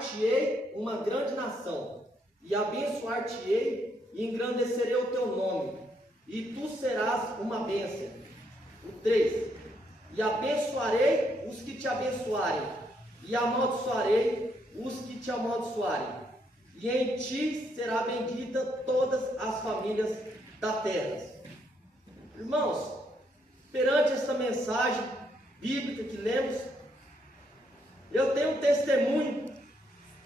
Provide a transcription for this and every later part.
tornar-te-ei uma grande nação, e abençoar-te-ei, e engrandecerei o teu nome, e tu serás uma bênção. O 3. E abençoarei os que te abençoarem, e amaldiçoarei os que te amaldiçoarem. E em ti será bendita todas as famílias da terra. Irmãos, perante esta mensagem bíblica que lemos, eu tenho um testemunho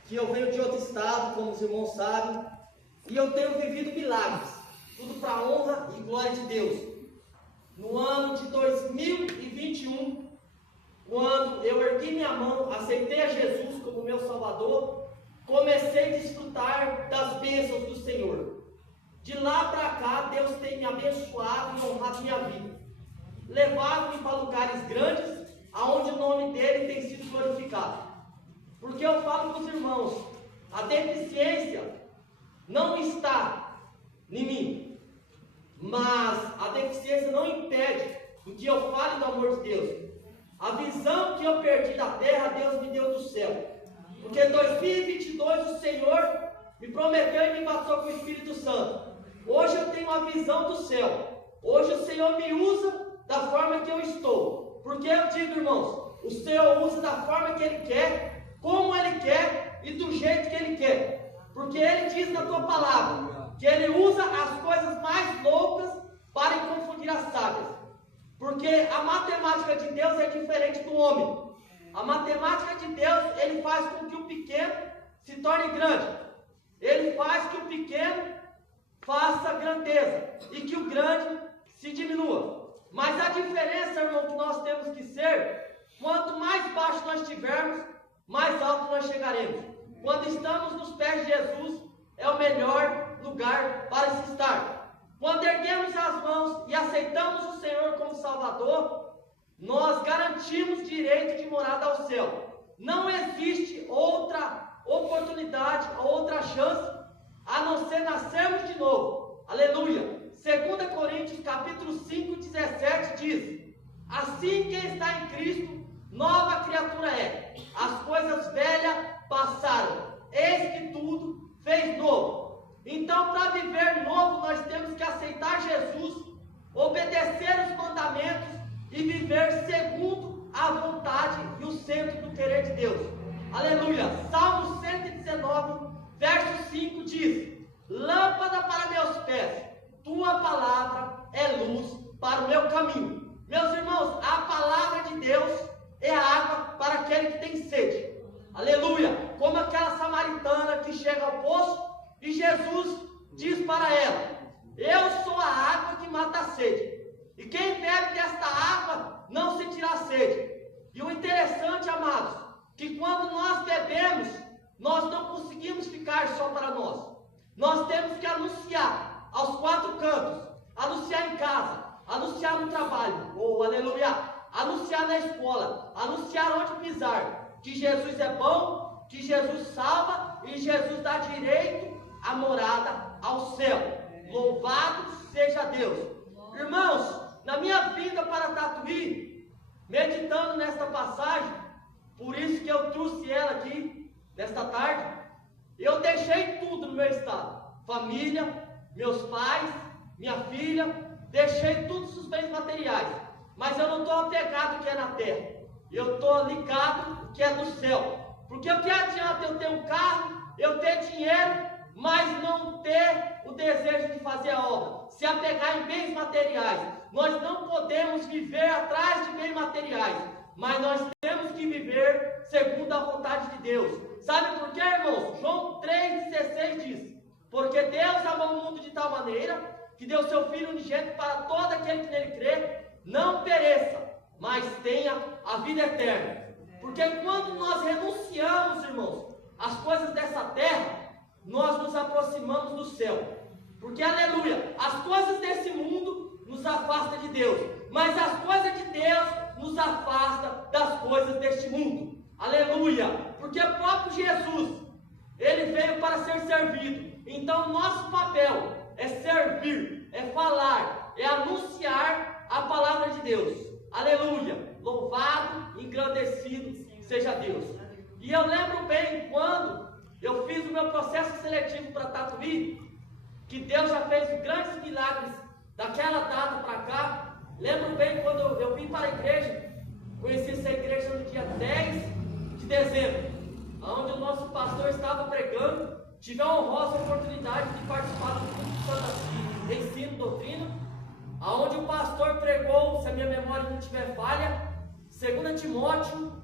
que eu venho de outro estado, como os irmãos sabem, e eu tenho vivido milagres, tudo para a honra e glória de Deus. No ano de 2021, quando eu ergui minha mão, aceitei a Jesus como meu Salvador, comecei a desfrutar das bênçãos do Senhor. De lá para cá, Deus tem me abençoado e honrado minha vida, levado-me para lugares grandes, aonde o nome dele tem sido glorificado. Porque eu falo para os irmãos, a deficiência não está em mim, mas a deficiência não impede do que eu fale do amor de Deus. A visão que eu perdi da terra, Deus me deu do céu. Porque em 2022 o Senhor me prometeu e me batizou com o Espírito Santo. Hoje eu tenho uma visão do céu. Hoje o Senhor me usa da forma que eu estou. Porque eu digo, irmãos, o Senhor usa da forma que Ele quer, como Ele quer e do jeito que Ele quer. Porque Ele diz na tua palavra que Ele usa as coisas mais loucas para confundir as sábias. Porque a matemática de Deus é diferente do homem. A matemática de Deus, Ele faz com que o pequeno se torne grande. Ele faz que o pequeno faça grandeza e que o grande se diminua. Mas a diferença, irmão, que nós temos que ser, quanto mais baixo nós estivermos, mais alto nós chegaremos. Quando estamos nos pés de Jesus, é o melhor lugar para se estar. Quando erguemos as mãos e aceitamos o Senhor como Salvador, nós garantimos direito de morada ao céu. Não existe outra oportunidade, outra chance, a não ser nascermos de novo. Aleluia! 2 Coríntios capítulo 5, 17 diz: assim quem está em Cristo, nova criatura é. As coisas velhas passaram, eis que tudo fez novo. Então, para viver novo, nós temos que aceitar Jesus, obedecer os mandamentos e viver segundo a vontade e o centro do querer de Deus. Aleluia! Salmo 119, verso 5 diz: lâmpada para meus pés, tua palavra é luz para o meu caminho. Meus irmãos, a palavra de Deus é a água para aquele que tem sede. Aleluia! Como aquela samaritana que chega ao poço e Jesus diz para ela: eu sou a água que mata a sede, e quem bebe desta água não sentirá sede. E o interessante, amados, que quando nós bebemos, nós não conseguimos ficar só para nós. Nós temos que anunciar aos quatro cantos, anunciar em casa, anunciar no trabalho, aleluia, anunciar na escola, anunciar onde pisar, que Jesus é bom, que Jesus salva e Jesus dá direito à morada ao céu. Louvado seja Deus. Irmãos, na minha vinda para Tatuí, meditando nesta passagem, por isso que eu trouxe ela aqui nesta tarde, eu deixei tudo no meu estado, família, meus pais, minha filha, deixei todos os bens materiais, mas eu não estou apegado ao que é na terra, eu estou ligado ao que é do céu. Porque o que adianta eu ter um carro, eu ter dinheiro, mas não ter o desejo de fazer a obra, se apegar em bens materiais? Nós não podemos viver atrás de bens materiais, mas nós temos que viver segundo a vontade de Deus. Sabe por quê, irmãos? João 3,16 diz: porque Deus amou o mundo de tal maneira que deu seu Filho unigênito para todo aquele que nele crê, não pereça, mas tenha a vida eterna. Porque quando nós renunciamos, irmãos, às coisas dessa terra, nós nos aproximamos do céu. Porque, aleluia, as coisas desse mundo nos afastam de Deus, mas as coisas de Deus nos afastam das coisas deste mundo. Aleluia! Porque o próprio Jesus, Ele veio para ser servido. Então, nosso papel é servir, é falar, é anunciar a palavra de Deus. Aleluia! Louvado, engrandecido seja Deus. E eu lembro bem quando eu fiz o meu processo seletivo para Tatuí, que Deus já fez grandes milagres daquela data para cá. Lembro bem quando eu vim para a igreja, conheci essa igreja no dia 10 de dezembro, onde o nosso pastor estava pregando. Tive a honrosa oportunidade de participar do culto de ensino, doutrina, onde o pastor pregou, se a minha memória não estiver falha, 2 Timóteo,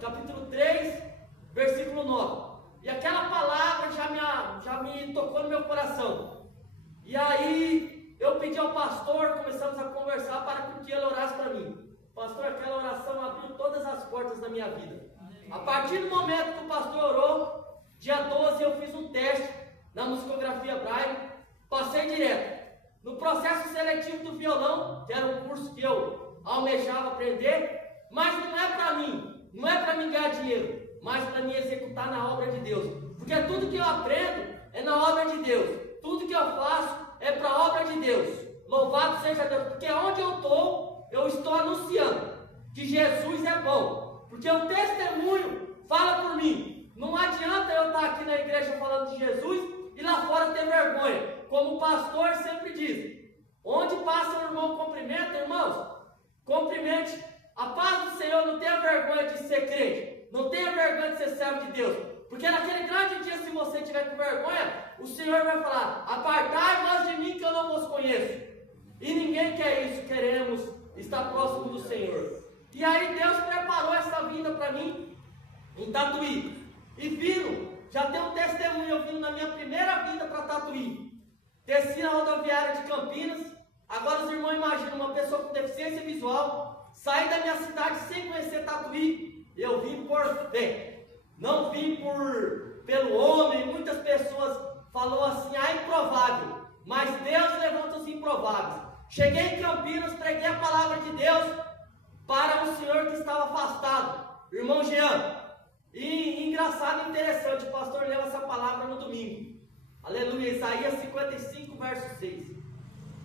capítulo 3, versículo 9. E aquela palavra já me tocou no meu coração. E aí eu pedi ao pastor, começamos a conversar para que ele orasse para mim. Pastor, aquela oração abriu todas as portas da minha vida. A partir do momento que o pastor orou, dia 12 eu fiz um teste na musicografia Braille, passei direto. No processo seletivo do violão, que era um curso que eu almejava aprender, mas não é para mim, não é para mim ganhar dinheiro, mas para mim executar na obra de Deus. Porque tudo que eu aprendo é na obra de Deus, tudo que eu faço é para a obra de Deus. Louvado seja Deus, porque onde eu estou anunciando que Jesus é bom, porque o testemunho fala por mim. Não adianta eu estar aqui na igreja falando de Jesus e lá fora ter vergonha. Como o pastor sempre diz, onde passa o irmão cumprimenta, irmãos, cumprimente. A paz do Senhor, não tenha vergonha de ser crente, não tenha vergonha de ser servo de Deus, porque naquele grande dia, se você tiver com vergonha, o Senhor vai falar: apartai-vos de mim que eu não vos conheço. E ninguém quer isso, queremos estar próximo do Senhor. E aí Deus preparou essa vinda para mim em Tatuí. E vindo, já tem um testemunho, eu vindo na minha primeira vinda para Tatuí. Desci na rodoviária de Campinas. Agora os irmãos imaginam uma pessoa com deficiência visual sair da minha cidade sem conhecer Tatuí. Eu vim por fé, não vim pelo homem. Muitas pessoas falaram assim: ah, improvável, mas Deus levanta os improváveis. Cheguei em Campinas, preguei a palavra de Deus para um senhor que estava afastado, irmão Jean. E engraçado e interessante, o pastor leu essa palavra no domingo. Aleluia, Isaías 55, verso 6.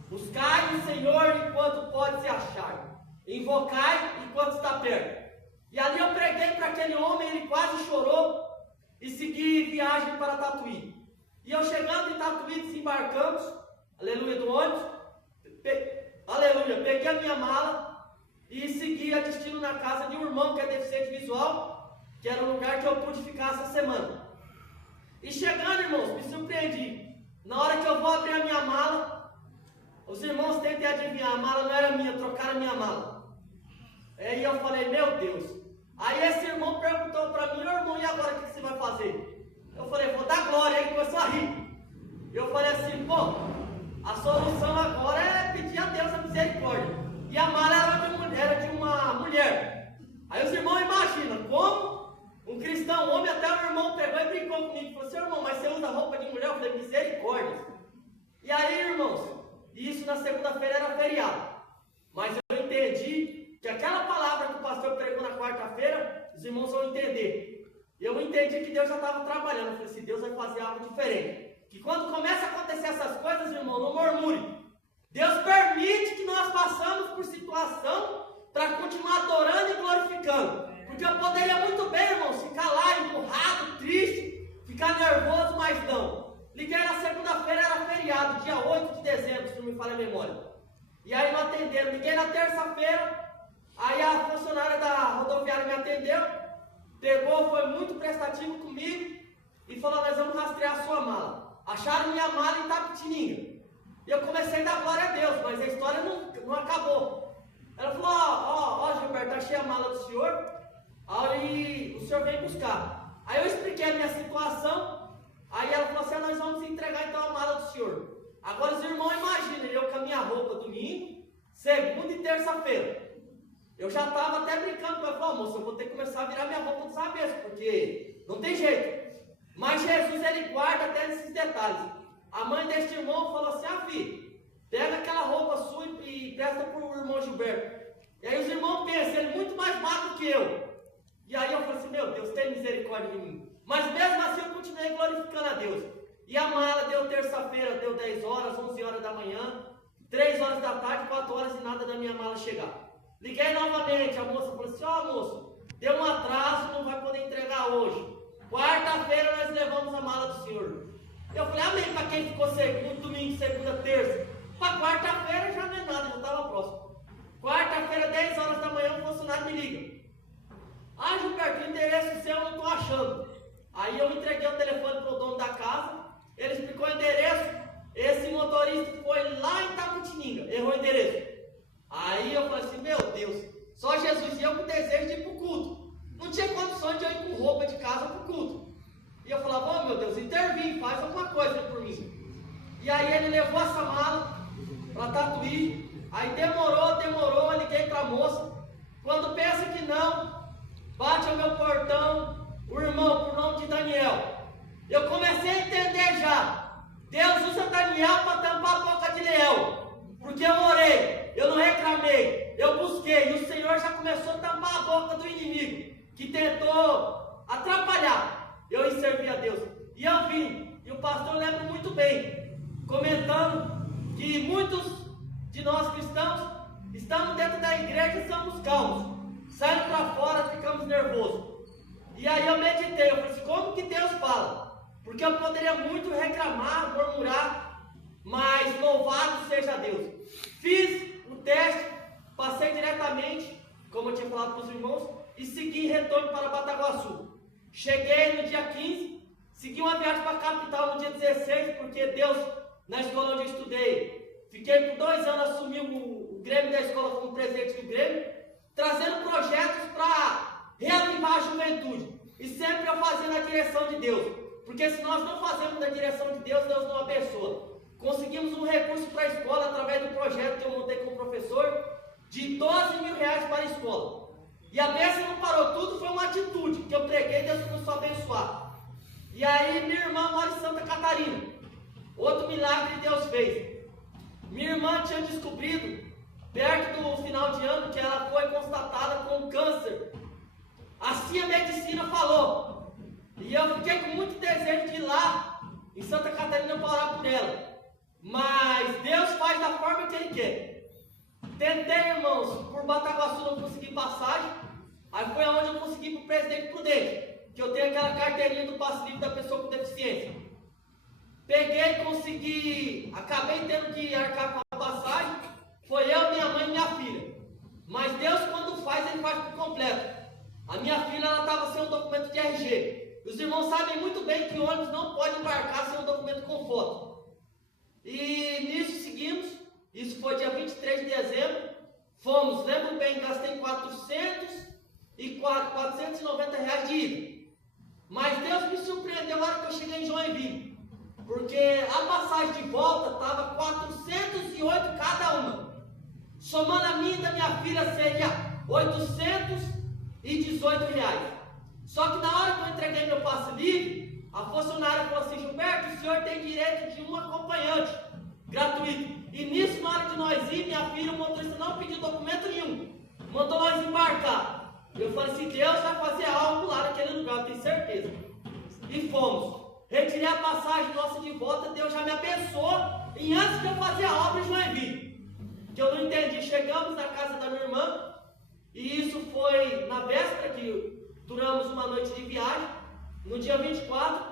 Buscai o Senhor enquanto pode se achar, invocai enquanto está perto. E ali eu preguei para aquele homem, ele quase chorou, e segui viagem para Tatuí. E eu chegando em Tatuí, desembarcamos, aleluia, do ônibus, aleluia, peguei a minha mala e segui a destino na casa de um irmão que é deficiente visual, que era o lugar que eu pude ficar essa semana. E chegando, irmãos, me surpreendi. Na hora que eu vou abrir a minha mala, os irmãos tentem adivinhar, a mala não era minha, trocaram a minha mala. Aí eu falei: meu Deus. Aí esse irmão perguntou para mim: irmão, e agora o que você vai fazer? Eu falei: vou dar glória. Aí ele começou a rir. Eu falei assim: pô, a solução agora é pedir a Deus a misericórdia. E a mala era de uma mulher. Aí os irmãos imaginam como um cristão, um homem, até o irmão pegou e brincou comigo. Falou assim: irmão, mas você usa roupa de mulher? Eu falei: misericórdia. E aí, irmãos, isso na segunda-feira era feriado. Mas eu entendi que aquela palavra que o pastor pregou na quarta-feira, os irmãos vão entender. Eu entendi que Deus já estava trabalhando. Eu falei assim: Deus vai fazer algo diferente. Que quando começa a acontecer essas coisas, irmão, não murmure. Deus permite que nós passamos por situação para continuar adorando e glorificando. Porque eu poderia muito bem, irmãos, ficar lá empurrado, triste, ficar nervoso, mas não. Liguei na segunda-feira, era feriado, dia 8 de dezembro, se não me falha a memória. E aí não atenderam. Liguei na terça-feira, aí a funcionária da rodoviária me atendeu, pegou, foi muito prestativo comigo e falou: nós vamos rastrear a sua mala. Acharam minha mala em Tapetininga. E eu comecei a dar glória a Deus, mas a história não acabou. Ela falou: ó, Gilberto, achei a mala do senhor, aí o senhor vem buscar. Aí eu expliquei a minha situação, aí ela falou assim: nós vamos entregar então a mala do senhor. Agora os irmãos imaginem, eu com a minha roupa domingo, segunda e terça-feira. Eu já estava até brincando com ela, falei: moça, eu vou ter que começar a virar minha roupa dos avessos, porque não tem jeito. Mas Jesus, ele guarda até nesses detalhes. A mãe deste irmão falou assim: filho, pega aquela roupa sua e presta para o irmão Gilberto. E aí os irmãos pensam, ele é muito mais magro que eu. E aí eu falei assim: meu Deus, tem misericórdia de mim. Mas mesmo assim eu continuei glorificando a Deus. E a mala deu terça-feira, deu 10 horas, 11 horas da manhã, 3 horas da tarde, 4 horas e nada da minha mala chegar. Liguei novamente, a moça falou assim: moço, deu um atraso, não vai poder entregar hoje. Quarta-feira nós levamos a mala do senhor. Eu falei, amém, para quem ficou segundo, domingo, segunda, terça. Para quarta-feira já não é nada, já estava próximo. Quarta-feira, 10 horas da manhã, um funcionário me liga. Ah, Gilberto, o endereço seu eu não estou achando. Aí eu entreguei o telefone para o dono da casa, ele explicou o endereço, esse motorista foi lá em Tapetininga, errou o endereço. Aí eu falei assim, meu Deus, só Jesus e eu com desejo de ir para o culto. Não tinha condições de eu ir com roupa de casa para o culto. E eu falava, oh meu Deus, intervim, faz alguma coisa por mim. E aí ele levou essa mala para Tatuí, aí demorou, eu liguei para a moça. Quando pensa que não, bate ao meu portão, o irmão, por nome de Daniel. Eu comecei a entender já. Deus usa Daniel para tampar a boca de leão. Porque eu orei, eu não reclamei, eu busquei. E o Senhor já começou a tampar a boca do inimigo, que tentou atrapalhar eu ir servir a Deus. E eu vim, e o pastor lembra muito bem, comentando que muitos de nós cristãos estamos dentro da igreja e somos calmos. Saindo para fora, ficamos nervosos. E aí eu meditei, eu falei assim, como que Deus fala? Porque eu poderia muito reclamar, murmurar, mas louvado seja Deus. Fiz o teste, passei diretamente, como eu tinha falado para os irmãos, e segui em retorno para Bataguaçu. Cheguei no dia 15, segui uma viagem para a capital no dia 16, porque Deus, na escola onde eu estudei, fiquei por 2 anos, assumi o Grêmio da escola como presidente do Grêmio, trazendo projetos para reavivar a juventude. E sempre eu fazendo a direção de Deus. Porque se nós não fazemos na direção de Deus, Deus não abençoa. Conseguimos um recurso para a escola através do projeto que eu montei com o professor, de 12 mil reais para a escola. E a bênção não parou, tudo foi uma atitude que eu preguei e Deus começou a abençoar. E aí minha irmã mora em Santa Catarina. Outro milagre que Deus fez. Minha irmã tinha descobrido, perto do final de ano, que ela foi constatada com câncer. Assim a medicina falou. E eu fiquei com muito desejo de ir lá, em Santa Catarina, para orar por ela. Mas Deus faz da forma que Ele quer. Tentei, irmãos, por Bataguaçu não consegui passagem. Aí foi onde eu consegui para o Presidente Prudente, que eu tenho aquela carteirinha do passe livre da pessoa com deficiência. Peguei, consegui, acabei tendo que arcar com a passagem. Foi eu, minha mãe e minha filha. Mas Deus, quando faz, Ele faz por completo. A minha filha, ela estava sem um documento de RG. Os irmãos sabem muito bem que ônibus não pode embarcar sem um documento com foto. E nisso seguimos. Isso foi dia 23 de dezembro. Fomos, lembro bem, gastei 490 reais de ida. Mas Deus me surpreendeu na hora que eu cheguei em Joinville. Porque a passagem de volta estava 408 cada uma. Somando a minha e da minha filha seria 818 reais. Só que na hora que eu entreguei meu passe livre, a funcionária falou assim, Gilberto, o senhor tem direito de um acompanhante gratuito. E nisso, na hora de nós ir, minha filha, o motorista não pediu documento nenhum. Mandou nós embarcar. Eu falei assim, Deus vai fazer algo lá naquele lugar, eu tenho certeza. E fomos. Retirei a passagem nossa de volta, Deus já me abençoou. E antes de eu fazer a obra em Joinville, que eu não entendi, chegamos na casa da minha irmã, e isso foi na véspera que duramos uma noite de viagem. No dia 24,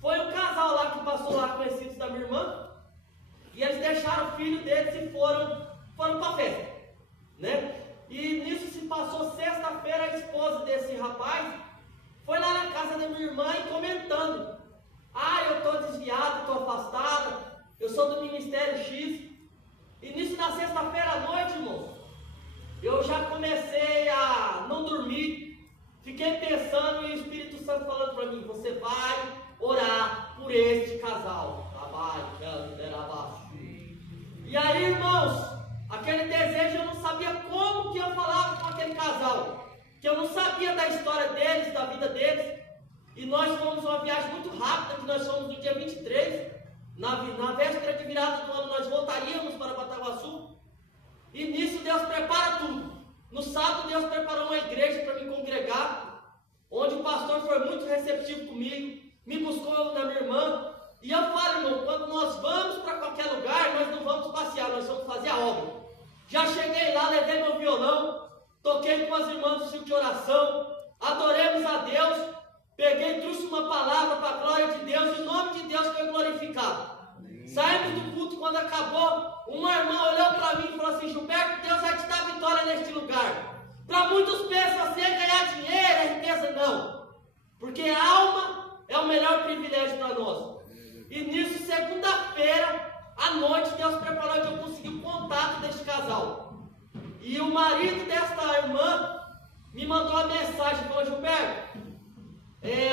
foi um casal lá que passou lá, conhecidos da minha irmã, e eles deixaram o filho deles e foram para a festa, né? E nisso se passou sexta-feira, a esposa desse rapaz foi lá na casa da minha irmã e comentando, ah, eu estou desviada, estou afastada, eu sou do Ministério X. E nisso na sexta-feira à noite, irmãos, eu já comecei a não dormir, fiquei pensando e o Espírito Santo falando para mim, você vai orar por este casal. E aí, irmãos, aquele desejo eu não sabia como que eu falava com aquele casal, que eu não sabia da história deles, da vida deles. E nós fomos uma viagem muito rápida, que nós fomos no dia 23, na véspera de virada do ano nós voltaríamos para Bataguaçu. E nisso Deus prepara tudo. No sábado Deus preparou uma igreja para me congregar, onde o pastor foi muito receptivo comigo, me buscou na minha irmã. E eu falo, irmão, quando nós vamos para qualquer lugar, nós não vamos passear, nós vamos fazer a obra. Já cheguei lá, levei meu violão, toquei com as irmãs do círculo de oração, adoremos a Deus, peguei, trouxe uma palavra para a glória de Deus, e o nome de Deus foi glorificado. Saímos do culto, quando acabou, uma irmã olhou para mim e falou assim: Gilberto, Deus vai te dar vitória neste lugar. Para muitos pensam assim, é ganhar dinheiro, é riqueza, não. Porque a alma é o melhor privilégio para nós. E nisso, segunda-feira, à noite, Deus preparou que eu consegui o contato deste casal. E o marido desta irmã me mandou uma mensagem, falou: Gilberto,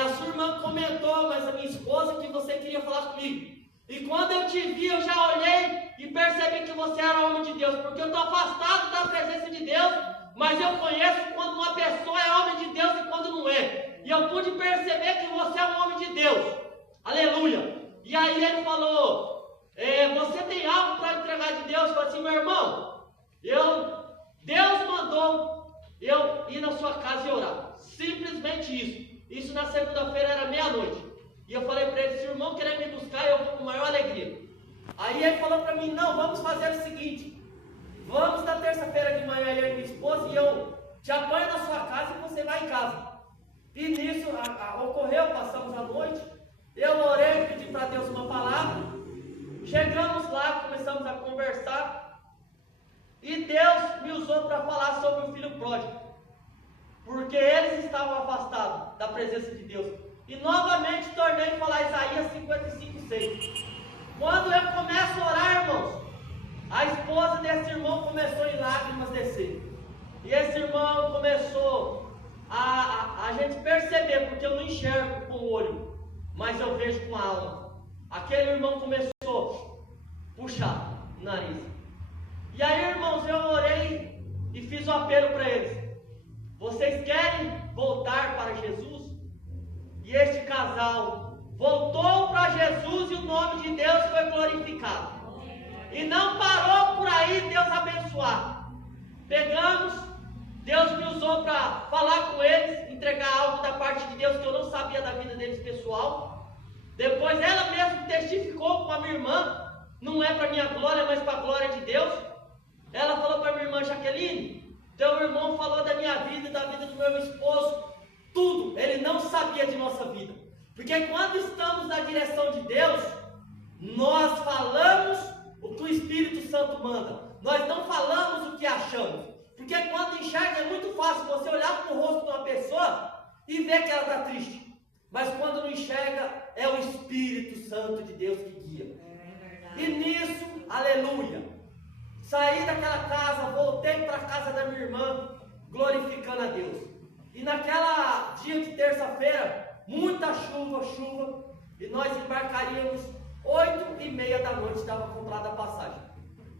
a sua irmã comentou, mas a minha esposa, que você queria falar comigo. E quando eu te vi, eu já olhei e percebi que você era homem de Deus, porque eu estou afastado da presença de Deus, mas eu conheço quando uma pessoa é homem de Deus e quando não é. E eu pude perceber que você é um homem de Deus. Aleluia. E aí ele falou: você tem algo para entregar de Deus? Eu falei assim: meu irmão, Deus mandou eu ir na sua casa e orar. Simplesmente isso. Isso na segunda-feira era meia-noite. E eu falei para ele: se o irmão querer me buscar, eu vou com maior alegria. Aí ele falou para mim: não, vamos fazer o seguinte, vamos na terça-feira de manhã, eu e minha esposa, e eu te apanho na sua casa e você vai em casa. E nisso ocorreu, passamos a noite, eu orei, pedi para Deus uma palavra, chegamos lá, começamos a conversar, e Deus me usou para falar sobre o filho pródigo, porque eles estavam afastados da presença de Deus. E novamente tornei a falar Isaías 55:6. Quando eu começo a orar, irmãos, a esposa desse irmão começou em lágrimas descer. E esse irmão começou a gente perceber, porque eu não enxergo com o olho, mas eu vejo com a alma. Aquele irmão começou a puxar o nariz. E aí, irmãos, eu orei e fiz um apelo para eles: vocês querem voltar para Jesus? E este casal voltou para Jesus e o nome de Deus foi glorificado. E não parou por aí Deus abençoar. Pegamos, Deus me usou para falar com eles, entregar algo da parte de Deus que eu não sabia da vida deles pessoal. Depois ela mesma testificou com a minha irmã, não é para minha glória, mas para a glória de Deus. Ela falou para minha irmã: Jaqueline, teu irmão falou da minha vida e da vida do meu esposo. Tudo, ele não sabia de nossa vida. Porque quando estamos na direção de Deus, nós falamos o que o Espírito Santo manda. Nós não falamos o que achamos. Porque quando enxerga é muito fácil você olhar para o rosto de uma pessoa e ver que ela está triste. Mas quando não enxerga, é o Espírito Santo de Deus que guia. E nisso, aleluia, saí daquela casa, voltei para a casa da minha irmã, glorificando a Deus. E naquela dia de terça-feira, muita chuva, e nós embarcaríamos 8h30 da noite, estava comprada a passagem.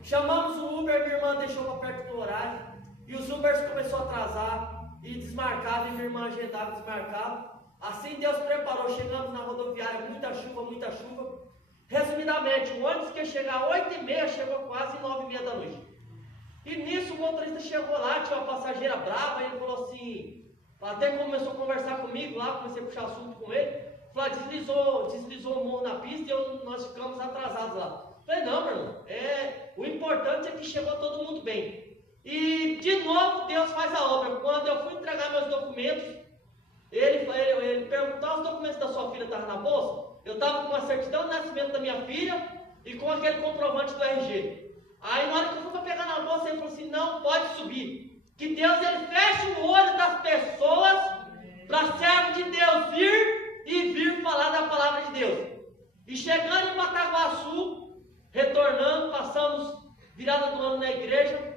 Chamamos o Uber, minha irmã deixou para perto do horário, e os Ubers começou a atrasar, e desmarcava, e minha irmã agendava e desmarcava. Assim Deus preparou, chegamos na rodoviária, muita chuva. Resumidamente, o ônibus que ia chegar às 8h30, chegou quase 9h30 da noite. E nisso o motorista chegou lá, tinha uma passageira brava, e ele falou assim, até começou a conversar comigo lá, comecei a puxar assunto com ele, falou: deslizou o morro na pista e nós ficamos atrasados lá. Falei: não, meu irmão, o importante é que chegou todo mundo bem. E de novo Deus faz a obra. Quando eu fui entregar meus documentos, ele perguntou: os documentos da sua filha estavam na bolsa? Eu estava com a certidão de nascimento da minha filha e com aquele comprovante do RG. Aí na hora que eu fui para pegar na bolsa, ele falou assim: não pode subir. Que Deus ele feche o olho das pessoas para servo de Deus vir falar da palavra de Deus. E chegando em Bataguaçu, retornando, passamos virada do ano na igreja,